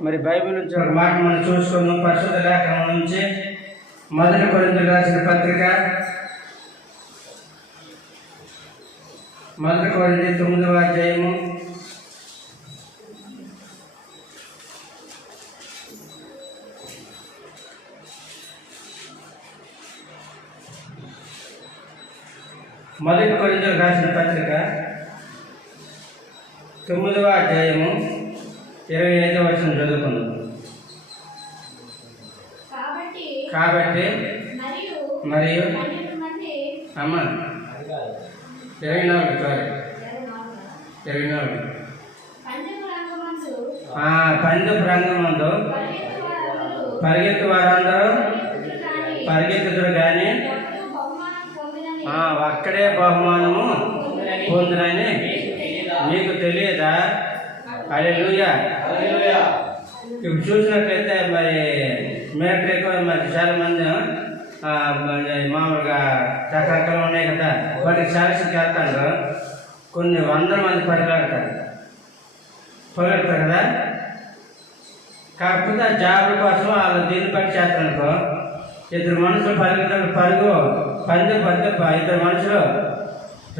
మరి బైబిల్ నుంచి ఒక మాట మనం చూసుకుందాం. పరిశుద్ధ లేఖనం నుంచి మొదటి కొరింథీయులకు రాసిన పత్రిక. మొదటి కొరింది తొమ్మిదవ అధ్యాయము. మొదటి కొరింతలు రాసిన పత్రిక తొమ్మిదవ అధ్యాయము. ఇరవై ఐదవ వచనం చదువుకుందాం. కాబట్టి మరియు అమ్మ. ఇరవై నాలుగు సారీ. ఇరవై నాలుగు. పందెము రంగమందు ఆ పందెపు రంగమందు పరిగెత్తు వారందరూ పరిగెత్తు వారందరూ పరిగెత్తురు కాని అక్కడే బహుమానము పొందునని మీకు తెలియదా? అదే ఇప్పుడు చూసినట్లయితే మరి మీటర్ ఎక్కువ మరి చాలా మంది మామూలుగా రకరకాలు ఉన్నాయి కదా. వాటికి సెలక్షన్కి వెళ్తారు కొన్ని వందల మంది పరిగెడతారు. పరిగెడతారు కదా? కాకపోతే ఆ జాబుల కోసం వాళ్ళు దీన్ని బట్టి చేస్తారనుకో ఇద్దరు మనుషులు పరిగెత్తారు పరుగు పందె పందె ఇద్దరు మనుషులు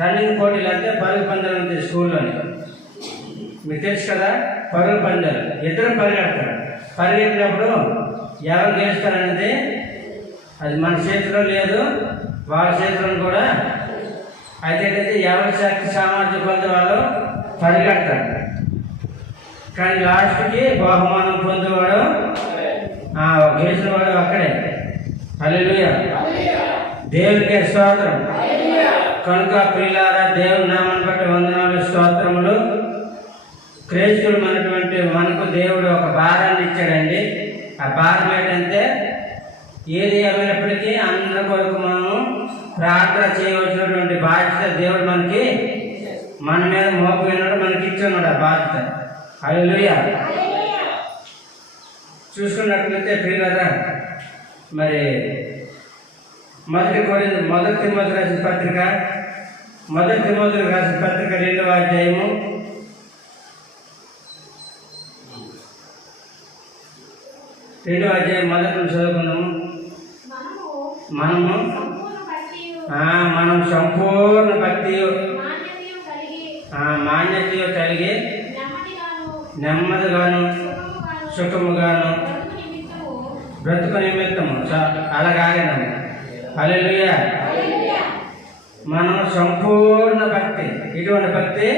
రన్నింగ్ పోటీలు అంటే పరుగు పందాలు ఉంటాయి స్కూల్లోని. మీకు తెలుసు కదా? పరుగు పందాలు ఇద్దరు పరిగెడతారు. పరిగెట్టినప్పుడు ఎవరు గెలుస్తారనేది అది మన చేతిలో లేదు వాళ్ళ చేతిలో కూడా. అయితే ఎవరి శక్తి సామర్థ్యం పొందే వాళ్ళు పరిగెడతారు. కానీ లాస్ట్కి బహుమానం పొందేవాడు ఆ, గెలిచిన వాడు అక్కడే హల్లెలూయా. దేవుడికే స్తోత్రం. కనుక ప్రియులారా దేవుని నామాన్ని బట్టి స్తోత్రములు క్రైస్తులు మనటువంటి మనకు దేవుడు ఒక భారాన్ని ఇచ్చాడండి. ఆ భారం ఏంటంటే ఏది ఏమైనప్పటికీ అందరి కొరకు మనము ప్రార్థన చేయవలసినటువంటి బాధ్యత దేవుడు మనకి మన మీద మోపైనాడు మనకి ఇచ్చున్నాడు ఆ బాధ్యత. హల్లెలూయా. చూసుకున్నట్లయితే ప్రియులరా మరి మొదటి కొరి మొదటి తిమ్మతులు రాసిన పత్రిక మొదటి తిమ్మతులు రాసిన పత్రిక రెండవ అధ్యాయము రెండవ అధ్యాయం మొదటి చదువుకుందాము. మనము మనం సంపూర్ణ భక్తి మాన్యతయు కలిగి నెమ్మదిగాను సుఖముగాను బ్రతుకు నిమిత్తము. అలాగాగనము హల్లెలూయా. మనం సంపూర్ణ భక్తి. ఇటువంటి భక్తి?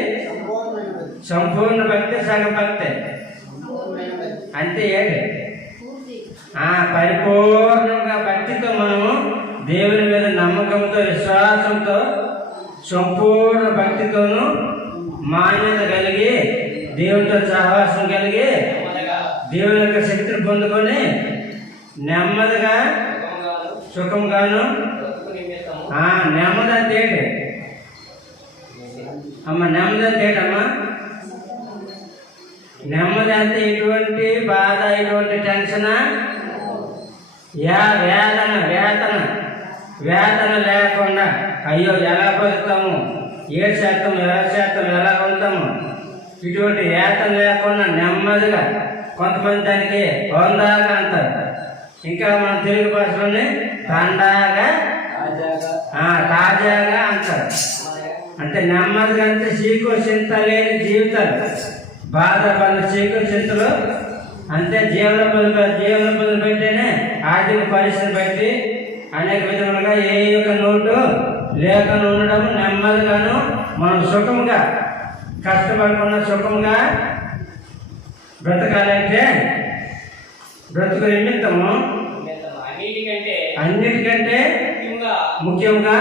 సంపూర్ణ భక్తి సగం భక్తి. అంతే ఏంటి ఆ పరిపూర్ణంగా భక్తితో మనము దేవుని మీద నమ్మకంతో విశ్వాసంతో సంపూర్ణ భక్తితోను మాన్యత కలిగి దేవునితో సహవాసం కలిగి దేవుని యొక్క శక్తిని పొందుకొని నెమ్మదిగా సుఖంగాను ఆ, నెమ్మది అంటే అమ్మ నెమ్మది అంటే ఏంటమ్మా నెమ్మది అంటే ఎటువంటి బాధ ఎటువంటి టెన్షన్ యా వేదన వేతన. వేతన లేకుండా అయ్యో ఎలా బతుకుతాము? ఏ శాతం ఎలా శాతం ఎలా ఉంటాము? ఇటువంటి వేతన లేకుండా నెమ్మదిగా కొంతమంది దానికి హోందాగా అంటారు. ఇంకా మన తెలుగు భాషలోనే తండాగా తాజాగా. అంటారు. అంటే నెమ్మదిగా అంటే చీకు చింత లేని జీవితాలు. బాధపడిన చీకు చింతలు అంతే జీవన జీవన ఆర్థిక పరిస్థితిని బట్టి అనేక విధములుగా ఏ యొక్క నోటు లేకుండా ఉండడం నెమ్మదిగాను మనం సుఖంగా కష్టపడకుండా సుఖంగా బ్రతకాలంటే బ్రతుకు నిమిత్తము అన్నిటికంటే అన్నిటికంటే ముఖ్యంగా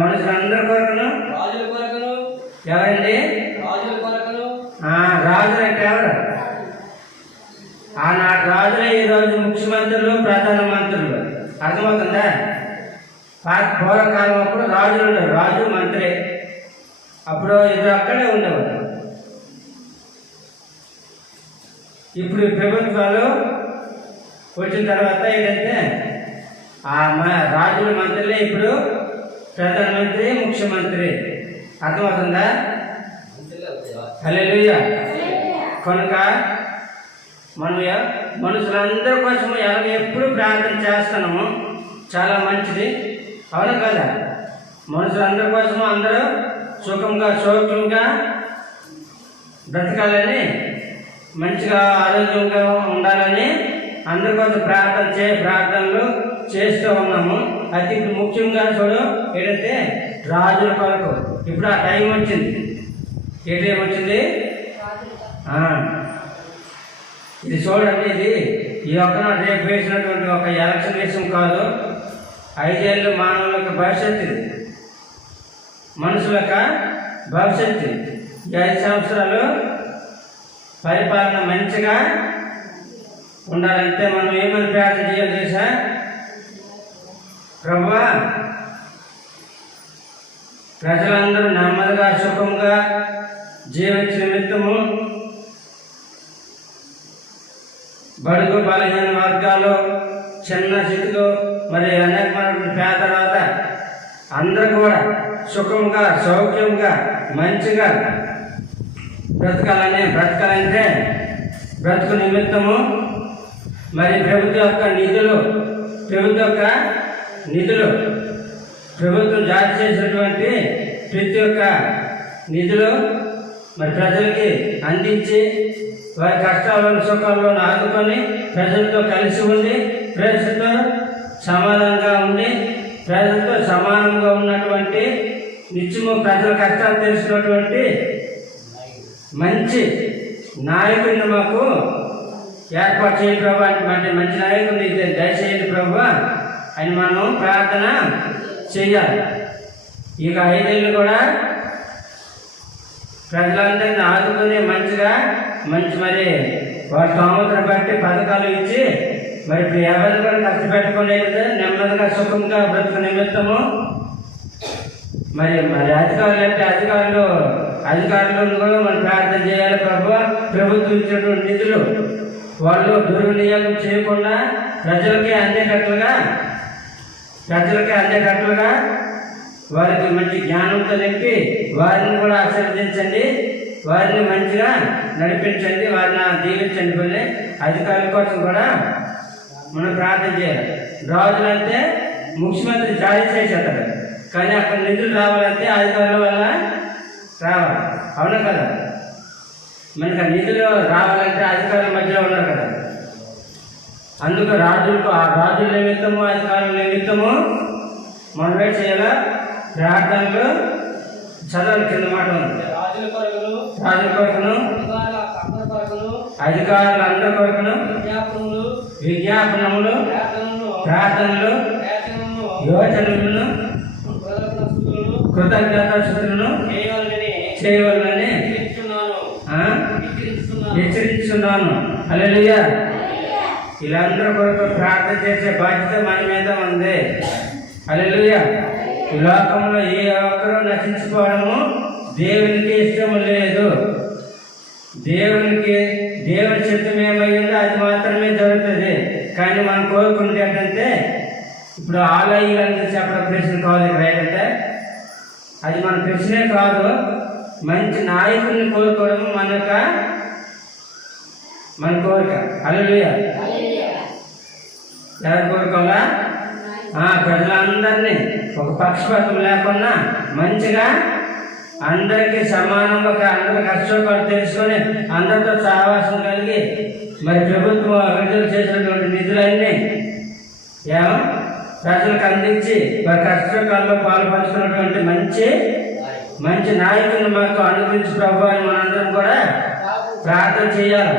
మనుషులందరి కొరకును రాజుల కొరకును ఎవరండి? రాజుల కొరకును ఆ రాజులు అంటే ఎవరు ఆనాటి రాజులే ఈ రోజు ముఖ్యమంత్రులు ప్రధాన మంత్రులు అర్థమవుతుందా పాత పూర్వకాలం అప్పుడు రాజులు ఉండేవారు రాజు మంత్రి. అప్పుడు ఇద్దరు అక్కడే ఉండేవారు ఇప్పుడు ప్రభుత్వాలు వచ్చిన తర్వాత ఏంటంటే ఆ రాజుల మంత్రులే ఇప్పుడు ప్రధానమంత్రి ముఖ్యమంత్రి. అర్థమవుతుందా? హల్లెలూయా. కనుక మనం మనుషులందరి కోసం ఎలా ఎప్పుడు ప్రార్థన చేస్తున్నాము చాలా మంచిది. అవునా కదా? మనుషులందరి కోసం అందరూ సుఖంగా సౌఖ్యంగా బ్రతకాలని మంచిగా ఆరోగ్యంగా ఉండాలని అందరి కోసం ప్రార్థన చే ప్రార్థనలు చేస్తూ ఉన్నాము. అది ముఖ్యంగా చూడు ఏంటంటే రాజుల కొరకు ఇప్పుడు ఆ టైం వచ్చింది. ఏ టైం వచ్చింది? ఇది చూడండి ఇది ఈ ఒక్క రేపు వేసినటువంటి ఒక ఎలక్షన్ విషయం కాదు. ఐదేళ్ళు మానవుల యొక్క భవిష్యత్తు ఇది. మనుషుల యొక్క భవిష్యత్తు ఈ ఐదు సంవత్సరాలు పరిపాలన మంచిగా ఉండాలంటే మనం ఏమని ప్రార్థన చేయాలి తెలుసా? ప్రభువా ప్రజలందరూ నెమ్మదిగా సుఖంగా జీవించిన నిమిత్తము బడుగు బలహీన వర్గాలు చిన్న స్థితిలో మరి అనేకమైనటువంటి తర్వాత అందరూ కూడా సుఖంగా సౌఖ్యంగా మంచిగా బ్రతకాలని బ్రతకాలంటే బ్రతుకు నిమిత్తము. మరి ప్రభుత్వం యొక్క నిధులు ప్రభుత్వం యొక్క నిధులు ప్రభుత్వం జారీ చేసినటువంటి ప్రతి ఒక్క నిధులు మరి ప్రజలకి అందించి వారి కష్టాలను సుఖాలను ఆదుకొని ప్రజలతో కలిసి ఉండి ప్రజలతో సమానంగా ఉండి ప్రజలతో సమానంగా ఉన్నటువంటి నిత్యము ప్రజల కష్టాలు తెలిసినటువంటి మంచి నాయకుడిని మాకు ఏర్పాటు చేయండి ప్రభు. అంటే మంచి నాయకుడిని ఇది దయచేయండి ప్రభు. అని మనం ప్రార్థన చేయాలి. ఇక ఐదేళ్ళు కూడా ప్రజలందరినీ ఆదుకుని మంచిగా మంచి మరి వారి స్తోమతను బట్టి పథకాలు ఇచ్చి మరి ఇప్పుడు కూడా ఖర్చు పెట్టుకోలేదు నెమ్మదిగా సుఖంగా బ్రతుకు నిమిత్తము. మరి మరి అధికారులు అంటే అధికారులు అధికారులను కూడా మనం ప్రార్థన చేయాలి ప్రభు. ప్రభుత్వం ఇచ్చినటువంటి నిధులు వాళ్ళు దుర్వినియోగం చేయకుండా ప్రజలకి అందేటట్లుగా ప్రజలకి అందేటట్లుగా వారికి మంచి జ్ఞానంతో నింపి వారిని కూడా ఆశీర్వదించండి. వారిని మంచిగా నడిపించండి వారిని దీవించండి కొన్ని అధికారుల కోసం కూడా మనం ప్రార్థన చేయాలి. రాజులు అంటే ముఖ్యమంత్రి జారీ చేసేస్తాడు కానీ అక్కడ నిధులు రావాలంటే అధికారుల వల్ల రావాలి. అవునా కదా? మనకి ఆ నిధులు రావాలంటే అధికారుల మధ్యలో ఉన్నారు కదా? అందుకు రాజులకు ఆ రాజుల నిమిత్తము అధికారుల నిమిత్తము మనం ఏం చేయాలా? ప్రార్థనలు చదవాలి కింద మాట ఉంది. రాజుల కొరకును రాజుల కొరకును అధికారుల అందరి కొరకును విజ్ఞాపనములు ప్రార్థనలు వేతనమును యోచనలను కృతజ్ఞతలు చేయవలనని హెచ్చరిస్తున్నాను ఆ, హెచ్చరిస్తున్నాను. వీళ్ళందరూ కొరకు ప్రార్థన చేసే బాధ్యత మన మీద ఉంది. హల్లెలూయా. ఈ లోకంలో ఏ ఒక్కరూ నశించుకోవడము దేవునికి ఇష్టం లేదు. దేవునికి దేవుని చెట్టు కానీ మనం కోరుకుంటే ఏంటంటే ఇప్పుడు ఆలయాలను చెప్పడం ప్రశ్న కాదు ఇక్కడ ఏంటంటే అది మన ప్రశ్నే కాదు మంచి నాయకుడిని కోరుకోవడం మన యొక్క మన కోరిక. అల్లుయ ఎవరు కోరుకోవాలా? ప్రజలందరినీ ఒక పక్షపాతం లేకుండా మంచిగా అందరికీ సమానంగా ఒక అందరి కష్టపడి తెలుసుకొని అందరితో సహవాసం కలిగి మరి ప్రభుత్వం విడుదల చేసినటువంటి నిధులన్నీ ఏమో ప్రజలకు అందించి వారి కష్టకాలంలో పాలు పంచుకున్నటువంటి మంచి మంచి నాయకులను మాకు అనుగ్రహించి ప్రభు అని మనందరం కూడా ప్రార్థన చేయాలి.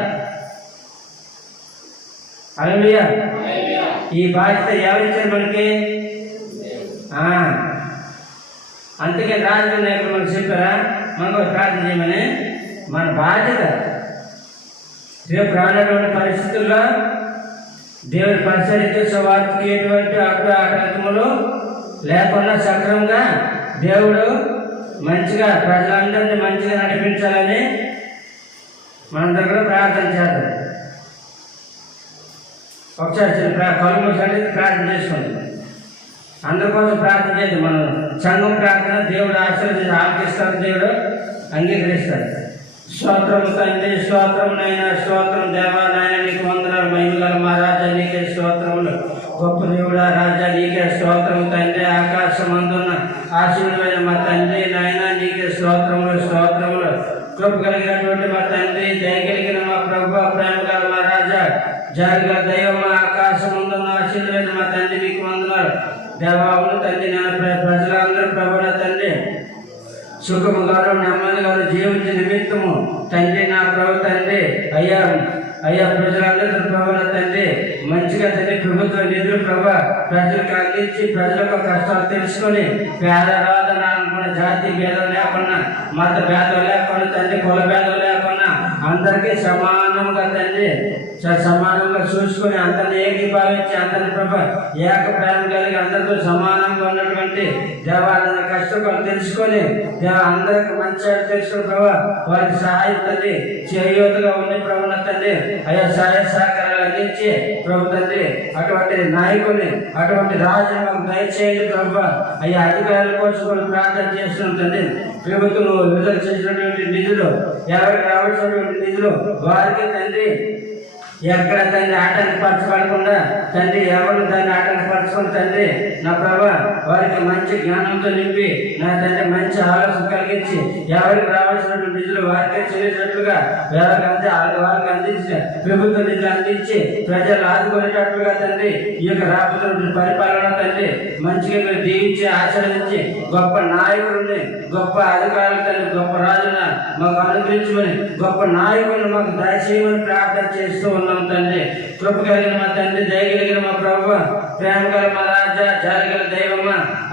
అలమియా ఈ బాధ్యత ఎవరిచ్చారు మనకి? అందుకే రాజకీయ నాయకులు మనకు చెప్పారా? మనకు ప్రార్థన చేయమని. మన బాధ్యత రేపు రానటువంటి పరిస్థితుల్లో దేవుని పరిసరించి సువార్తకి ఎటువంటి అక్కడ ఆటంకములు లేకుండా సక్రమంగా దేవుడు మంచిగా ప్రజలందరినీ మంచిగా నడిపించాలని మనందరూ కూడా ప్రార్థన చేద్దాం. ఒకసారి చిన్న ప్రా ప్రార్థన చేసుకోండి అందరి కోసం ప్రార్థన చేద్దాం మనం సంఘం ప్రార్థన దేవుడు ఆశీర్వదించి ఆలకిస్తాడు దేవుడు అంగీకరిస్తాడు స్తోత్రం తండ్రి స్తోత్రం నాయన స్తోత్రం దేవాలయ నీకు వందనాలు మహిమగల మహారాజా నీకే స్తోత్రములు. గొప్ప దేవుడా రాజా నీకే స్తోత్రం తండ్రి. ఆకాశం అందున్న ఆశీర్వైన మా తండ్రి నాయన నీకే స్తోత్రములు స్తోత్రములు. కృప కలిగినటువంటి మా తండ్రి దయ కలిగిన మా ప్రభు ప్రేమ గల మా రాజా జాగ్ర దైవం మా ఆకాశం అందున్న ఆశీర్వైన మా తండ్రి నీకు వందనాలు. దేవావులు తండ్రి నేను ప్ర- ప్రజలందరూ ప్రభుల తండ్రి సుఖము గారు నెమ్మది గారు జీవించే నిమిత్తము. తండ్రి నా ప్రభు తండ్రి. అయ్యా అయ్యా ప్రజలందరూ ప్రభు తండ్రి. మంచిగా తండ్రి ప్రభుత్వ నిధులు ప్రభా ప్రజలకు అందించి ప్రజలకు కష్టాలు తెలుసుకొని పేద రాధన అనుకున్న జాతి భేదం లేకుండా మత భేదం లేకుండా తండ్రి కుల భేదం లేకుండా అందరికీ సమానంగా తండ్రి స- సమానంగా చూసుకొని అందరిని ఏకీభావించి అందరిని ప్రభ ఏక ప్రేమ కలిగి అందరితో సమానంగా ఉన్నటువంటి దేవాలయ కష్టపడి తెలుసుకొని దేవ అందరికి మంచి తెలుసుకుని ప్రభా వారికి సహాయం తండ్రి చేయూతగా ఉండి ప్రభుత్వ తండ్రి అయ్యా సహాయ సహకారం అందించి ప్రభు తండ్రి అటువంటి నాయకుని అటువంటి రాజ్యాంగం దయచేయండి ప్రభు. అయ్యా అధికారుల కోసం ప్రార్థన చేస్తున్నాం తండ్రి. ప్రభుత్వం విడుదల చేసినటువంటి నిధులు ఎవరికి రావాల్సినటువంటి నిధులు వారికి తండ్రి ఎక్కడ తండ్రి ఆటంకపరచబడకుండా తండ్రి ఎవరు దాన్ని ఆటంకపరచుకుని తండ్రి నా ప్రభా వారికి మంచి జ్ఞానంతో నింపి నా తండ్రి మంచి ఆలోచన కలిగించి ఎవరికి రావాల్సినటువంటి నిధులు వారికే చేసేటట్లుగా ఎవరికి అంతే వారికి అందించి ప్రభుత్వ నిధులు అందించి ప్రజలు ఆదుకునేటట్లుగా తండ్రి ఈ యొక్క రాబోతున్న పరిపాలన తండ్రి మంచిగా మీరు దీవించి ఆచరించి గొప్ప నాయకుడిని గొప్ప అధికారులు తండ్రి గొప్ప రాజున మాకు అనుగ్రహించమని గొప్ప నాయకుడిని మాకు దయచేయమని ప్రార్థన చేస్తూ ఉన్నాం తండ్రి కృప కలిగిన మా తండ్రి దయ కలిగిన మా ప్రభు ప్రేమ గల మా రాజా జాలి గల దైవమ్మ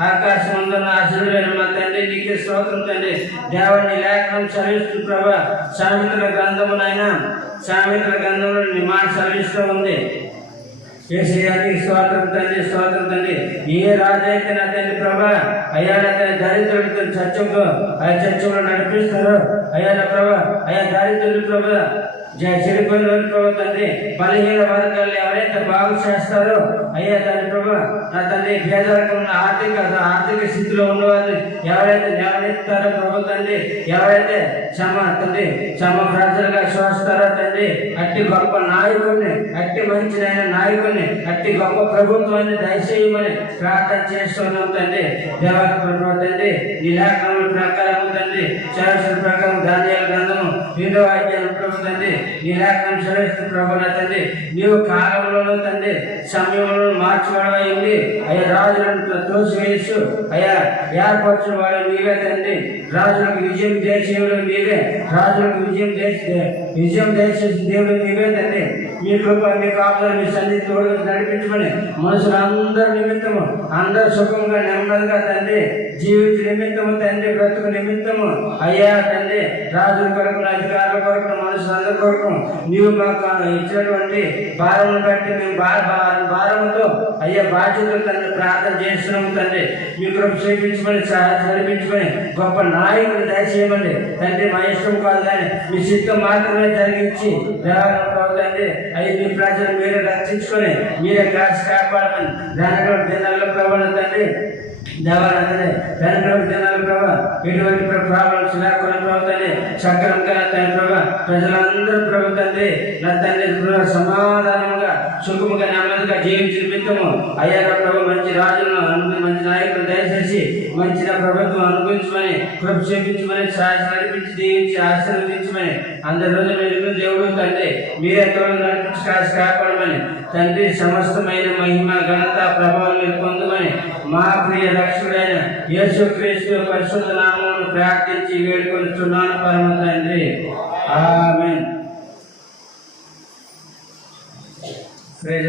ఆకాశం ఉందన్న ఆశీర్వైన మా తండ్రి నీకే స్తోత్రం తండ్రి. దేవాన్ని లేఖనం చదివిస్తూ ప్రభా సామెతల గ్రంథమునైనా సామెతల గ్రంథంలో నీ మాట చదివిస్తూ ఉంది. ఏసయ్యానికి స్వాతంత్రం తండ్రి స్వాతంత్రం తండ్రి. ఏ రాజైతే నా తండ్రి ప్రభా అయ్యా నా తండ్రి దరిద్రుడితో చర్చకు ఆ చర్చలో నడిపిస్తారు అయ్యా నా ప్రభా అయ్యా దరిద్రుడు ప్రభా జ- తండ్రి బలహీన వర్గాలు ఎవరైతే బాగు చేస్తారో అయ్యా తండ్రి ప్రభా నా తండ్రి పేదరికం ఉన్న ఆర్థిక ఆర్థిక స్థితిలో ఉన్నవారిని ఎవరైతే లేవనెత్తారో ప్రభు తండ్రి ఎవరైతే సమ తండ్రి సమ ప్రజలుగా చూస్తారో తండ్రి అట్టి గొప్ప నాయకుడిని అట్టి మంచిదైన నాయకుడిని అట్టి గొప్ప ప్రభుత్వాన్ని దయచేయమని ప్రార్థన చేస్తున్నాం తండ్రి. దేవా ప్రభు తండ్రి నీ ప్రకారం తండ్రి శాస్త్ర ప్రకారం ధాన్యాల గ్రంథము రెండవ అధ్యాయం ప్రభు తండ్రి నీ లేఖనం తండ్రి. నీవు కాలంలో తండ్రి సమయంలో మార్చివాడమైంది అయ్యా రాజులను తోసివేయచ్చు అయ్యా ఏర్పరచిన వాడు నీవే తండ్రి. రాజులకు విజయం చేసేవాడు నీవే రాజులకు విజయం దేశ విజయం చేసే దేవుడు నీవే తండ్రి. మీ కృప మీ కాపుదల మీ సన్నిధి తోడు నడిపించమని మనుషులందరి నిమిత్తము అందరు సుఖంగా నెమ్మదిగా తండ్రి జీవిత నిమిత్తము తండ్రి బ్రతుకు నిమిత్తము అయ్యా తండ్రి రాజుల కొరకు అధికారుల కొరకు మనుషులందరి కొరకు నీవు మాకు ఇచ్చినటువంటి భారమును బట్టి మేము భార భారముతో అయ్యే బాధ్యతలు తండ్రి ప్రార్థన చేస్తున్నాము తండ్రి. మీ కృప చేయించమని చదివించమని గొప్ప నాయకుడు దయచేయమని తండ్రి మా ఇష్టం కాదు కానీ మీ సిద్ధం మాత్రమే జరిగించి దేవాలయం తండ్రి. అయ్యి మీ ప్రజలు మీరే రక్షించుకొని మీరే కాసి కాపాడమని దానిలో దినాల్లో ప్రభావం తండ్రి. దేవాలయ దానిలో దినాలు ప్రభా. ఎటువంటి ప్రాబ్లమ్స్ లేకుండా ప్రభుత్వాన్ని సక్రమంగా తన ప్రభా. ప్రజలందరూ ప్రభు నా తండ్రి సమాధానంగా సుఖముగా నెమ్మదిగా జీవించిన నిమిత్తము అయ్యా ప్రభు మంచి రాజులను మంచి నాయకులు దయచేసి మంచిగా ప్రభుత్వం అనుభవించమని కృప చూపించమని సాహసం నడిపించి దీవించి ఆశీర్వదించమని అందరి రోజు మీరు దేవుడు తండ్రి మీరే తోడు నడిపించి కాపాడమని తండ్రి సమస్తమైన మహిమ ఘనత ప్రభావం మీరు పొందమని మా ప్రియ రక్షకుడైన యేసుక్రీస్తు పరిశుద్ధ నామమును ప్రార్థించి వేడుకొనిచున్నాను పరమ తండ్రి. ఆమెన్. ప్రైజ్